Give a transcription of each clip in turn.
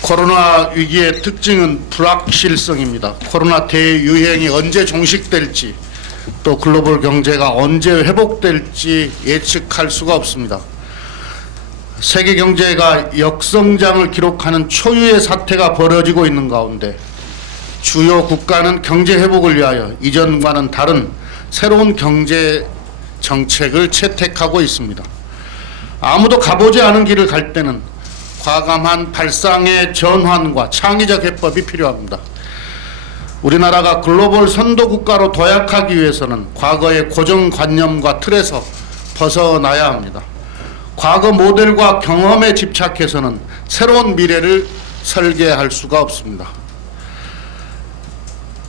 코로나 위기의 특징은 불확실성입니다. 코로나 대유행이 언제 종식될지 또 글로벌 경제가 언제 회복될지 예측할 수가 없습니다. 세계 경제가 역성장을 기록하는 초유의 사태가 벌어지고 있는 가운데 주요 국가는 경제 회복을 위하여 이전과는 다른 새로운 경제 정책을 채택하고 있습니다. 아무도 가보지 않은 길을 갈 때는 과감한 발상의 전환과 창의적 해법이 필요합니다. 우리나라가 글로벌 선도 국가로 도약하기 위해서는 과거의 고정관념과 틀에서 벗어나야 합니다. 과거 모델과 경험에 집착해서는 새로운 미래를 설계할 수가 없습니다.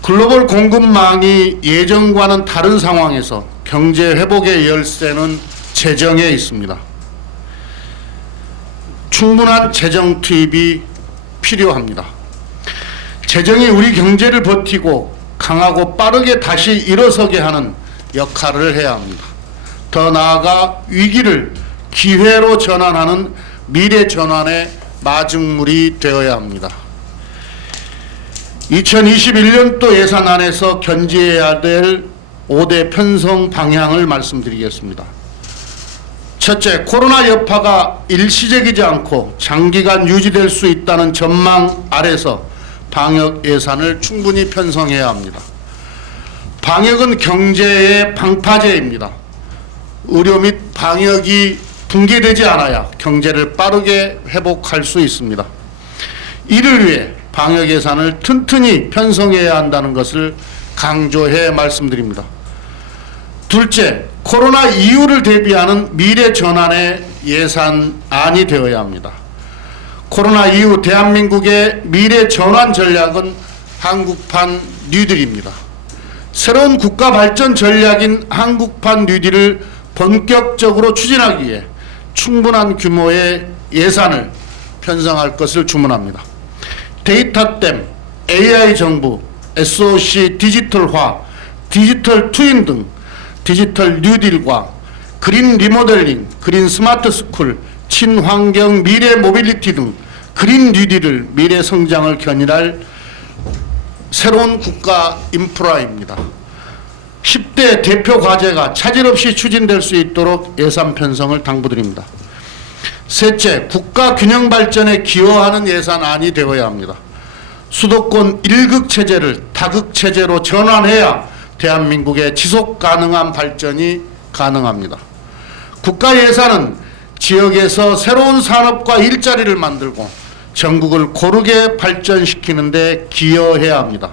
글로벌 공급망이 예전과는 다른 상황에서 경제 회복의 열쇠는 재정에 있습니다. 충분한 재정 투입이 필요합니다. 재정이 우리 경제를 버티고 강하고 빠르게 다시 일어서게 하는 역할을 해야 합니다. 더 나아가 위기를 기회로 전환하는 미래 전환의 마중물이 되어야 합니다. 2021년도 예산안에서 견지해야 될 5대 편성 방향을 말씀드리겠습니다. 첫째, 코로나 여파가 일시적이지 않고 장기간 유지될 수 있다는 전망 아래서 방역 예산을 충분히 편성해야 합니다. 방역은 경제의 방파제입니다. 의료 및 방역이 붕괴되지 않아야 경제를 빠르게 회복할 수 있습니다. 이를 위해 방역 예산을 튼튼히 편성해야 한다는 것을 강조해 말씀드립니다. 둘째, 코로나 이후를 대비하는 미래 전환의 예산안이 되어야 합니다. 코로나 이후 대한민국의 미래 전환 전략은 한국판 뉴딜입니다. 새로운 국가 발전 전략인 한국판 뉴딜을 본격적으로 추진하기 위해 충분한 규모의 예산을 편성할 것을 주문합니다. 데이터댐, AI 정부, SOC 디지털화, 디지털 트윈 등 디지털 뉴딜과 그린 리모델링, 그린 스마트 스쿨, 친환경 미래 모빌리티 등 그린 뉴딜을 미래 성장을 견인할 새로운 국가 인프라입니다. 10대 대표 과제가 차질 없이 추진될 수 있도록 예산 편성을 당부드립니다. 셋째, 국가 균형 발전에 기여하는 예산안이 되어야 합니다. 수도권 1극 체제를 다극 체제로 전환해야 대한민국의 지속 가능한 발전이 가능합니다. 국가 예산은 지역에서 새로운 산업과 일자리를 만들고 전국을 고르게 발전시키는 데 기여해야 합니다.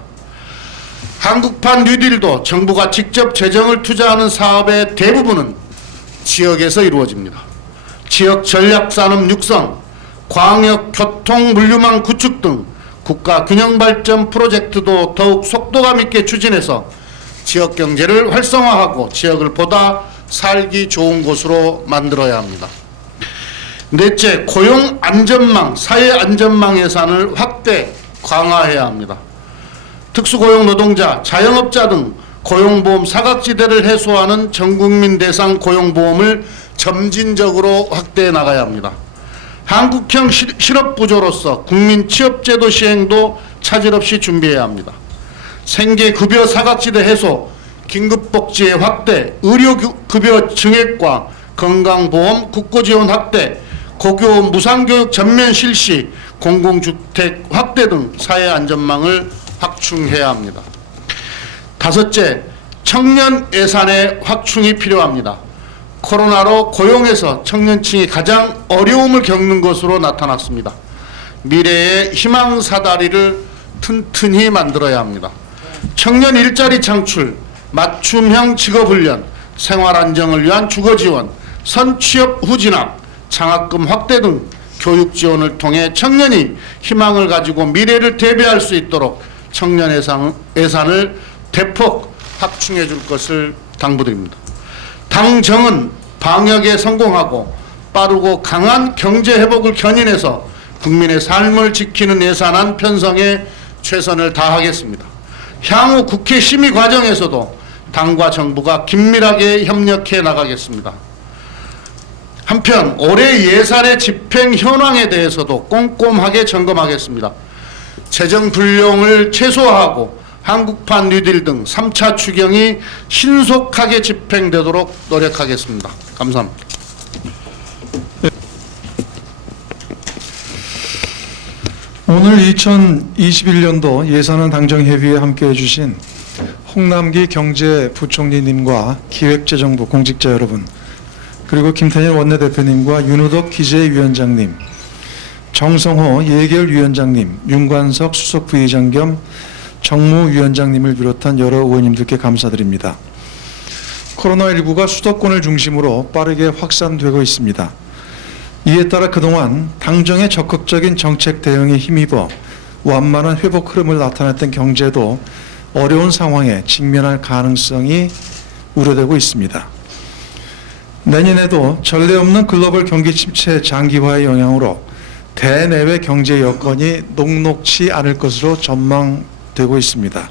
한국판 뉴딜도 정부가 직접 재정을 투자하는 사업의 대부분은 지역에서 이루어집니다. 지역 전략산업 육성, 광역 교통 물류망 구축 등 국가 균형 발전 프로젝트도 더욱 속도감 있게 추진해서 지역 경제를 활성화하고 지역을 보다 살기 좋은 곳으로 만들어야 합니다. 넷째, 고용 안전망, 사회 안전망 예산을 확대 강화해야 합니다. 특수고용 노동자, 자영업자 등 고용보험 사각지대를 해소하는 전국민 대상 고용보험을 점진적으로 확대해 나가야 합니다. 한국형 실업부조로서 국민 취업제도 시행도 차질 없이 준비해야 합니다. 생계급여 사각지대 해소, 긴급복지의 확대, 의료급여 증액과 건강보험 국고지원 확대, 고교 무상교육 전면 실시, 공공주택 확대 등 사회안전망을 확충해야 합니다. 다섯째, 청년 예산의 확충이 필요합니다. 코로나로 고용에서 청년층이 가장 어려움을 겪는 것으로 나타났습니다. 미래의 희망사다리를 튼튼히 만들어야 합니다. 청년 일자리 창출, 맞춤형 직업훈련, 생활안정을 위한 주거지원, 선취업 후 진학, 장학금 확대 등 교육 지원을 통해 청년이 희망을 가지고 미래를 대비할 수 있도록 청년 예산을 대폭 확충해 줄 것을 당부드립니다. 당정은 방역에 성공하고 빠르고 강한 경제 회복을 견인해서 국민의 삶을 지키는 예산안 편성에 최선을 다하겠습니다. 향후 국회 심의 과정에서도 당과 정부가 긴밀하게 협력해 나가겠습니다. 한편 올해 예산의 집행 현황에 대해서도 꼼꼼하게 점검하겠습니다. 재정 불용을 최소화하고 한국판 뉴딜 등 3차 추경이 신속하게 집행되도록 노력하겠습니다. 감사합니다. 오늘 2021년도 예산안 당정협의회에 함께해 주신 홍남기 경제부총리님과 기획재정부 공직자 여러분, 그리고 김태년 원내대표님과 윤우덕 기재위원장님, 정성호 예결위원장님, 윤관석 수석부의장 겸 정무위원장님을 비롯한 여러 의원님들께 감사드립니다. 코로나19가 수도권을 중심으로 빠르게 확산되고 있습니다. 이에 따라 그동안 당정의 적극적인 정책 대응에 힘입어 완만한 회복 흐름을 나타냈던 경제도 어려운 상황에 직면할 가능성이 우려되고 있습니다. 내년에도 전례 없는 글로벌 경기 침체 장기화의 영향으로 대내외 경제 여건이 녹록치 않을 것으로 전망되고 있습니다.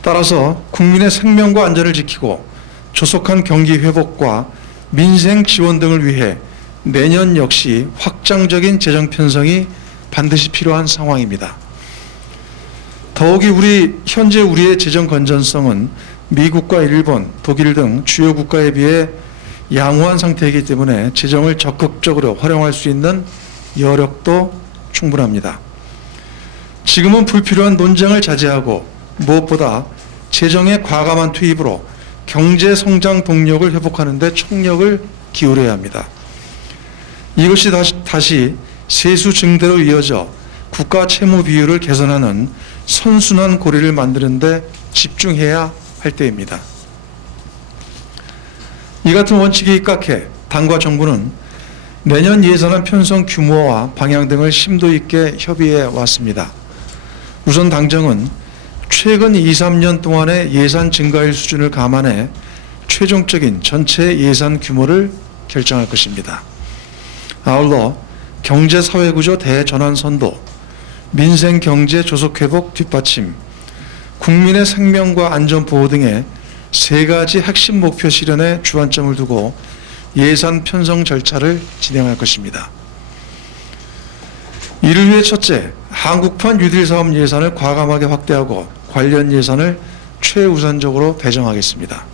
따라서 국민의 생명과 안전을 지키고 조속한 경기 회복과 민생 지원 등을 위해 내년 역시 확장적인 재정 편성이 반드시 필요한 상황입니다. 더욱이 현재 우리의 재정 건전성은 미국과 일본, 독일 등 주요 국가에 비해 양호한 상태이기 때문에 재정을 적극적으로 활용할 수 있는 여력도 충분합니다. 지금은 불필요한 논쟁을 자제하고 무엇보다 재정의 과감한 투입으로 경제 성장 동력을 회복하는 데 총력을 기울여야 합니다. 이것이 다시 세수 증대로 이어져 국가 채무 비율을 개선하는 선순환 고리를 만드는 데 집중해야 할 때입니다. 이 같은 원칙에 입각해 당과 정부는 내년 예산안 편성 규모와 방향 등을 심도 있게 협의해 왔습니다. 우선 당정은 최근 2, 3년 동안의 예산 증가율 수준을 감안해 최종적인 전체 예산 규모를 결정할 것입니다. 아울러 경제사회구조 대전환 선도, 민생경제 조속회복 뒷받침, 국민의 생명과 안전보호 등의 세 가지 핵심 목표 실현에 주안점을 두고 예산 편성 절차를 진행할 것입니다. 이를 위해 첫째, 한국판 뉴딜 사업 예산을 과감하게 확대하고 관련 예산을 최우선적으로 배정하겠습니다.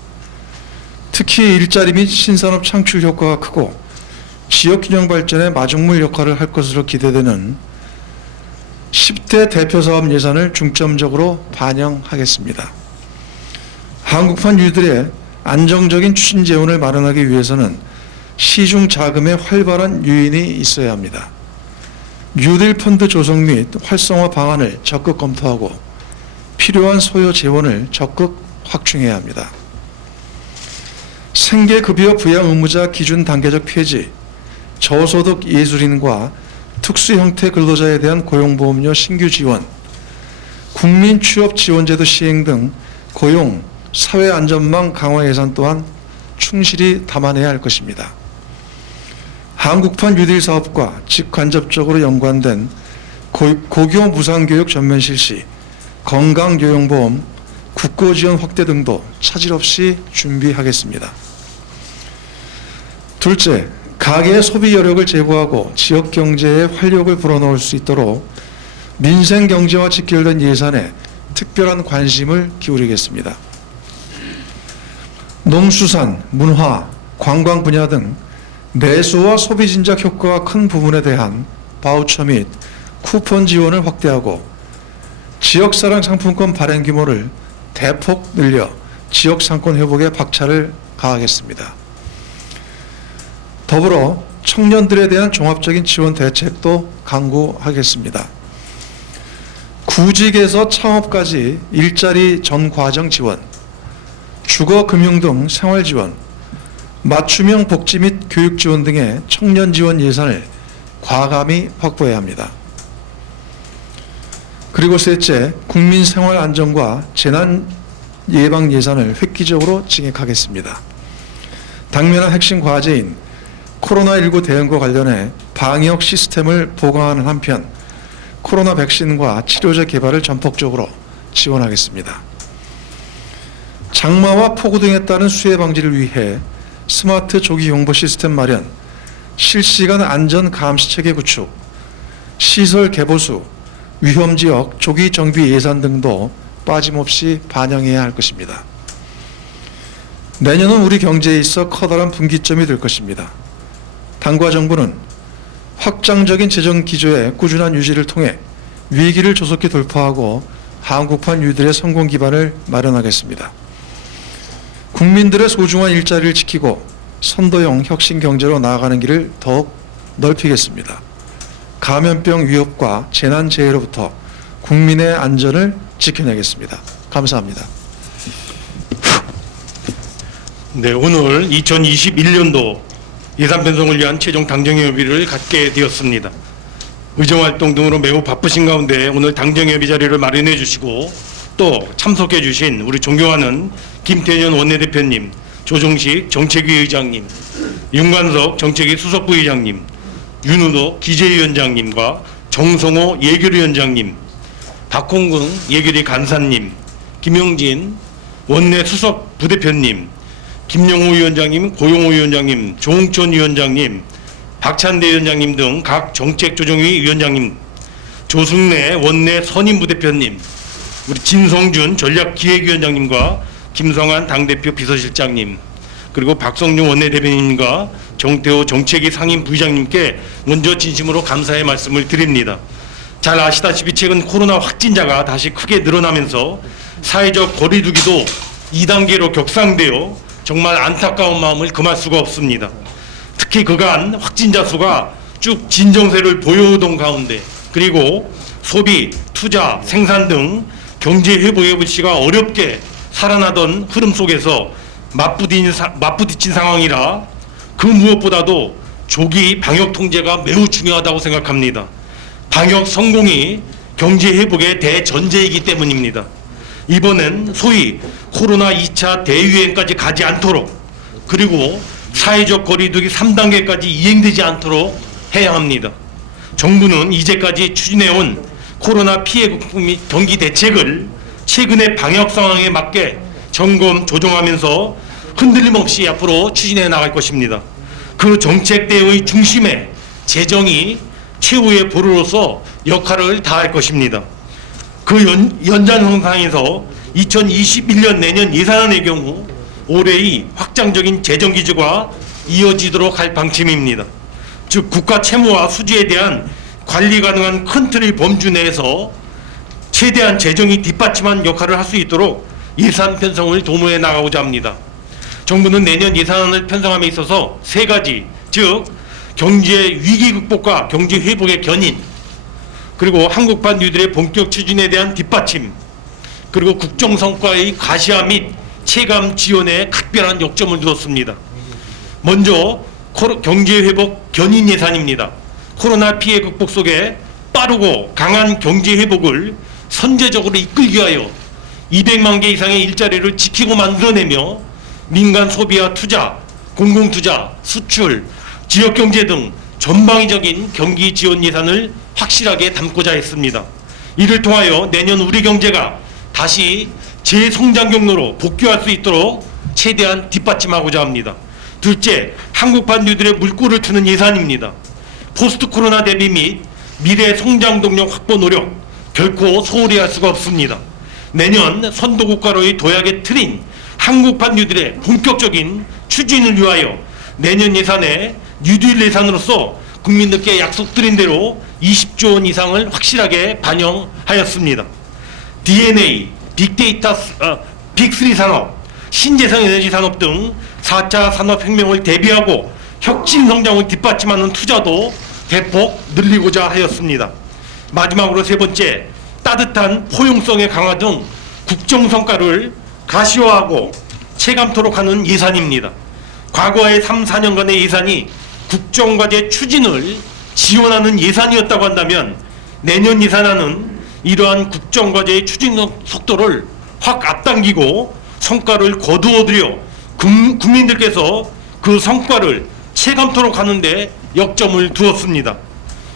특히 일자리 및 신산업 창출 효과가 크고 지역균형 발전의 마중물 역할을 할 것으로 기대되는 10대 대표 사업 예산을 중점적으로 반영하겠습니다. 한국판 뉴딜의 안정적인 추진 재원을 마련하기 위해서는 시중 자금의 활발한 유인이 있어야 합니다. 뉴딜 펀드 조성 및 활성화 방안을 적극 검토하고 필요한 소요 재원을 적극 확충해야 합니다. 생계급여 부양 의무자 기준 단계적 폐지, 저소득 예술인과 특수 형태 근로자에 대한 고용보험료 신규 지원, 국민 취업 지원제도 시행 등 고용, 사회 안전망 강화 예산 또한 충실히 담아내야 할 것입니다. 한국판 뉴딜 사업과 직간접적으로 연관된 고교 무상교육 전면 실시, 건강요양보험, 국고지원 확대 등도 차질 없이 준비하겠습니다. 둘째, 가계의 소비 여력을 제고하고 지역 경제에 활력을 불어넣을 수 있도록 민생 경제와 직결된 예산에 특별한 관심을 기울이겠습니다. 농수산, 문화, 관광 분야 등 내수와 소비 진작 효과가 큰 부분에 대한 바우처 및 쿠폰 지원을 확대하고 지역사랑 상품권 발행 규모를 대폭 늘려 지역 상권 회복에 박차를 가하겠습니다. 더불어 청년들에 대한 종합적인 지원 대책도 강구하겠습니다. 구직에서 창업까지 일자리 전 과정 지원, 주거 금융 등 생활 지원, 맞춤형 복지 및 교육 지원 등의 청년 지원 예산을 과감히 확보해야 합니다. 그리고 셋째, 국민 생활 안전과 재난 예방 예산을 획기적으로 증액하겠습니다. 당면한 핵심 과제인 코로나19 대응과 관련해 방역 시스템을 보강하는 한편 코로나 백신과 치료제 개발을 전폭적으로 지원하겠습니다. 장마와 폭우 등에 따른 수해 방지를 위해 스마트 조기 홍보 시스템 마련, 실시간 안전 감시 체계 구축, 시설 개보수, 위험지역 조기 정비 예산 등도 빠짐없이 반영해야 할 것입니다. 내년은 우리 경제에 있어 커다란 분기점이 될 것입니다. 당과 정부는 확장적인 재정 기조의 꾸준한 유지를 통해 위기를 조속히 돌파하고 한국판 뉴딜의 성공 기반을 마련하겠습니다. 국민들의 소중한 일자리를 지키고 선도형 혁신 경제로 나아가는 길을 더욱 넓히겠습니다. 감염병 위협과 재난재해로부터 국민의 안전을 지켜내겠습니다. 감사합니다. 네, 오늘 2021년도 예산 편성을 위한 최종 당정협의를 갖게 되었습니다. 의정활동 등으로 매우 바쁘신 가운데 오늘 당정협의 자리를 마련해 주시고 또 참석해 주신 우리 존경하는 김태년 원내대표님, 조정식 정책위 의장님, 윤관석 정책위 수석부의장님, 윤우덕 기재위원장님과 정성호 예결위원장님, 박홍근 예결위 간사님, 김용진 원내 수석 부대표님, 김영호 위원장님, 고용호 위원장님, 조홍천 위원장님, 박찬대 위원장님 등 각 정책조정위 위원장님, 조승래 원내 선임부대표님, 우리 진성준 전략기획위원장님과 김성한 당대표 비서실장님, 그리고 박성용 원내대변인과 정태호 정책위 상임부의장님께 먼저 진심으로 감사의 말씀을 드립니다. 잘 아시다시피 최근 코로나 확진자가 다시 크게 늘어나면서 사회적 거리두기도 2단계로 격상되어 정말 안타까운 마음을 금할 수가 없습니다. 특히 그간 확진자 수가 쭉 진정세를 보여오던 가운데 그리고 소비, 투자, 생산 등 경제 회복의 불씨가 어렵게 살아나던 흐름 속에서 맞부딪힌 상황이라 그 무엇보다도 조기 방역 통제가 매우 중요하다고 생각합니다. 방역 성공이 경제 회복의 대전제이기 때문입니다. 이번엔 소위 코로나 2차 대유행까지 가지 않도록 그리고 사회적 거리두기 3단계까지 이행되지 않도록 해야 합니다. 정부는 이제까지 추진해온 코로나 피해 극복 및 경기 대책을 최근의 방역 상황에 맞게 점검, 조정하면서 흔들림 없이 앞으로 추진해 나갈 것입니다. 그 정책대의 중심에 재정이 최후의 보루로서 역할을 다할 것입니다. 그 연장선상에서 2021년 내년 예산안의 경우 올해의 확장적인 재정 기조가 이어지도록 할 방침입니다. 즉 국가 채무와 수지에 대한 관리 가능한 큰 틀의 범주 내에서 최대한 재정이 뒷받침한 역할을 할 수 있도록 예산 편성을 도모해 나가고자 합니다. 정부는 내년 예산안을 편성함에 있어서 세 가지, 즉 경제 위기 극복과 경제 회복의 견인, 그리고 한국판 뉴딜의 본격 추진에 대한 뒷받침, 그리고 국정 성과의 가시화 및 체감 지원에 각별한 역점을 두었습니다. 먼저 경제 회복 견인 예산입니다. 코로나 피해 극복 속에 빠르고 강한 경제 회복을 선제적으로 이끌기 위하여 200만 개 이상의 일자리를 지키고 만들어내며 민간 소비와 투자, 공공투자, 수출, 지역경제 등 전방위적인 경기 지원 예산을 확실하게 담고자 했습니다. 이를 통하여 내년 우리 경제가 다시 재성장 경로로 복귀할 수 있도록 최대한 뒷받침하고자 합니다. 둘째, 한국판 뉴딜의 물꼬를 트는 예산입니다. 포스트 코로나 대비 및 미래 성장 동력 확보 노력 결코 소홀히 할 수가 없습니다. 내년 선도국가로의 도약의 틀인 한국판 뉴딜의 본격적인 추진을 위하여 내년 예산에 뉴딜 예산으로서 국민들께 약속드린 대로 20조 원 이상을 확실하게 반영하였습니다. DNA, 빅데이터, 빅3 산업, 신재생 에너지 산업 등 4차 산업혁명을 대비하고 혁신 성장을 뒷받침하는 투자도 대폭 늘리고자 하였습니다. 마지막으로 세 번째, 따뜻한 포용성의 강화 등 국정 성과를 가시화하고 체감토록 하는 예산입니다. 과거의 3, 4년간의 예산이 국정과제 추진을 지원하는 예산이었다고 한다면 내년 예산안은 이러한 국정과제의 추진 속도를 확 앞당기고 성과를 거두어들여 국민들께서 그 성과를 체감토록 하는데 역점을 두었습니다.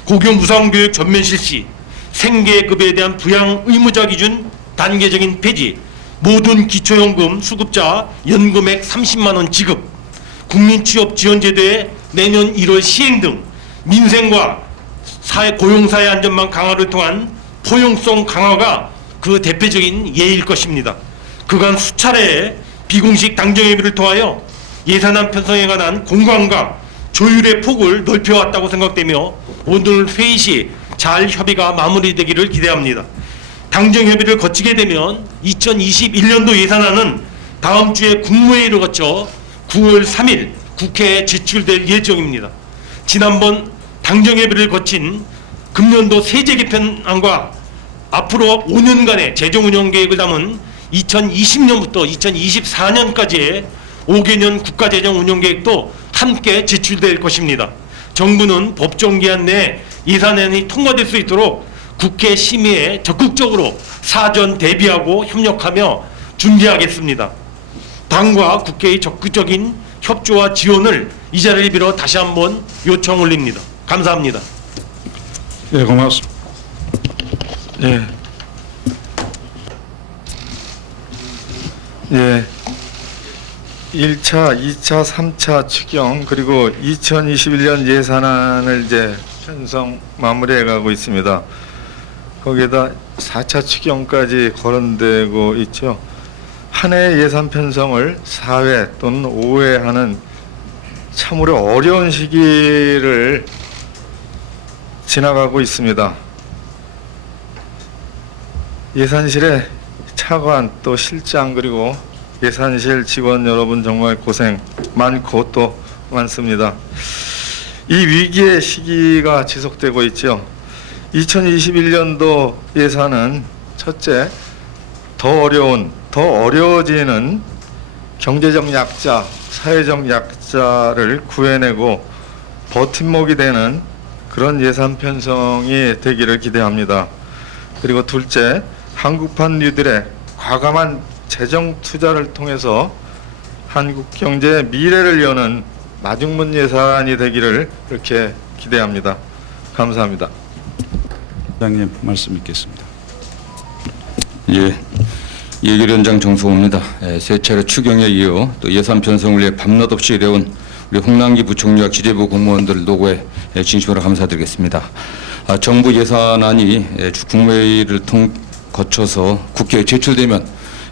고교 무상교육 전면 실시, 생계급여에 대한 부양 의무자 기준 단계적인 폐지, 모든 기초연금 수급자 연금액 30만 원 지급, 국민취업지원제도의 내년 1월 시행 등 민생과 고용사회 안전망 강화를 통한 포용성 강화가 그 대표적인 예일 것입니다. 그간 수차례 비공식 당정협의를 통하여 예산안 편성에 관한 공감과 조율의 폭을 넓혀왔다고 생각되며 오늘 회의 시 잘 협의가 마무리되기를 기대합니다. 당정협의를 거치게 되면 2021년도 예산안은 다음 주에 국무회의를 거쳐 9월 3일 국회에 제출될 예정입니다. 지난번 당정협의를 거친 금년도 세제 개편안과 앞으로 5년간의 재정운영 계획을 담은 2020년부터 2024년까지의 5개년 국가재정운영계획도 함께 제출될 것입니다. 정부는 법정기한 내 예산안이 통과될 수 있도록 국회 심의에 적극적으로 사전 대비하고 협력하며 준비하겠습니다. 당과 국회의 적극적인 협조와 지원을 이 자리를 빌어 다시 한번 요청 올립니다. 감사합니다. 네, 고맙습니다. 예. 예. 1차, 2차, 3차 추경 그리고 2021년 예산안을 이제 편성 마무리해 가고 있습니다. 거기에다 4차 추경까지 거론되고 있죠. 한 해 예산 편성을 4회 또는 5회 하는 참으로 어려운 시기를 지나가고 있습니다. 예산실의 차관 또 실장 그리고 예산실 직원 여러분 정말 고생 많고 또 많습니다. 이 위기의 시기가 지속되고 있죠. 2021년도 예산은 첫째, 더 어려운, 더 어려워지는 경제적 약자, 사회적 약자를 구해내고 버팀목이 되는 그런 예산 편성이 되기를 기대합니다. 그리고 둘째, 한국판 뉴딜의 과감한 재정 투자를 통해서 한국 경제의 미래를 여는 마중문 예산이 되기를 그렇게 기대합니다. 감사합니다. 장님 말씀 있겠습니다. 예, 예결위원장 정성호입니다. 세 차례 추경에 이어 또 예산 편성을 위해 밤낮 없이 일해온 우리 홍남기 부총리와 기재부 공무원들 노고에 진심으로 감사드리겠습니다. 정부 예산안이 국무회의를 거쳐서 국회에 제출되면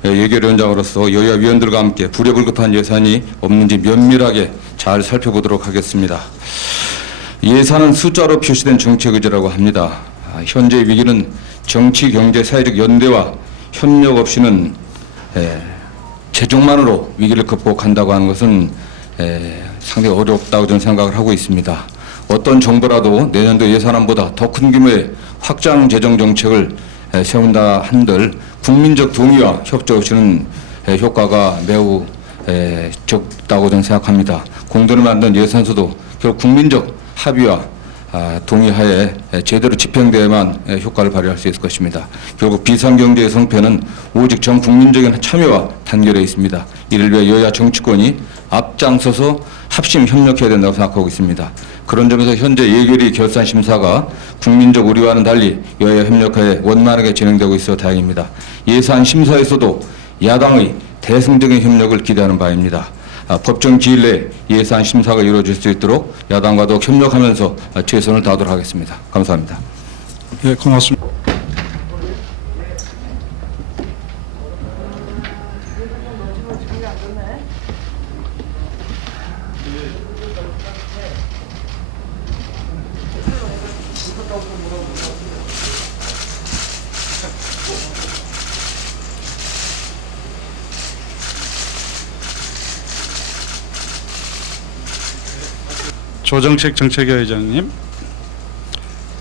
예결위원장으로서 여야 위원들과 함께 불효불급한 예산이 없는지 면밀하게 잘 살펴보도록 하겠습니다. 예산은 숫자로 표시된 정책 의지라고 합니다. 현재 위기는 정치, 경제, 사회적 연대와 협력 없이는 재정만으로 위기를 극복한다고 하는 것은 상당히 어렵다고 저는 생각을 하고 있습니다. 어떤 정부라도 내년도 예산안보다 더 큰 규모의 확장 재정 정책을 세운다 한들 국민적 동의와 협조 없이는 효과가 매우 적다고 저는 생각합니다. 공돈을 만든 예산서도 결국 국민적 합의와 동의하에 제대로 집행돼야만 효과를 발휘할 수 있을 것입니다. 결국 비상경제의 성패는 오직 전 국민적인 참여와 단결해 있습니다. 이를 위해 여야 정치권이 앞장서서 합심 협력해야 된다고 생각하고 있습니다. 그런 점에서 현재 예결위 결산 심사가 국민적 우려와는 달리 여야 협력하에 원만하게 진행되고 있어 다행입니다. 예산 심사에서도 야당의 대승적인 협력을 기대하는 바입니다. 법정 기일 내 예산 심사가 이루어질 수 있도록 야당과도 협력하면서 최선을 다하도록 하겠습니다. 감사합니다. 네, 고맙습니다. 조정책 정책위 의장님,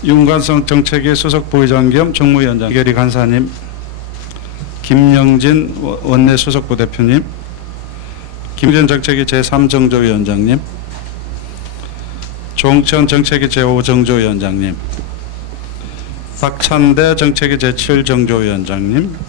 윤관성 정책위 수석 부의장 겸 정무위원장, 이결희 간사님, 김영진 원내 수석 부대표님, 김전 정책위 제3정조위원장님, 종천 정책위 제5정조위원장님, 박찬대 정책위 제7정조위원장님,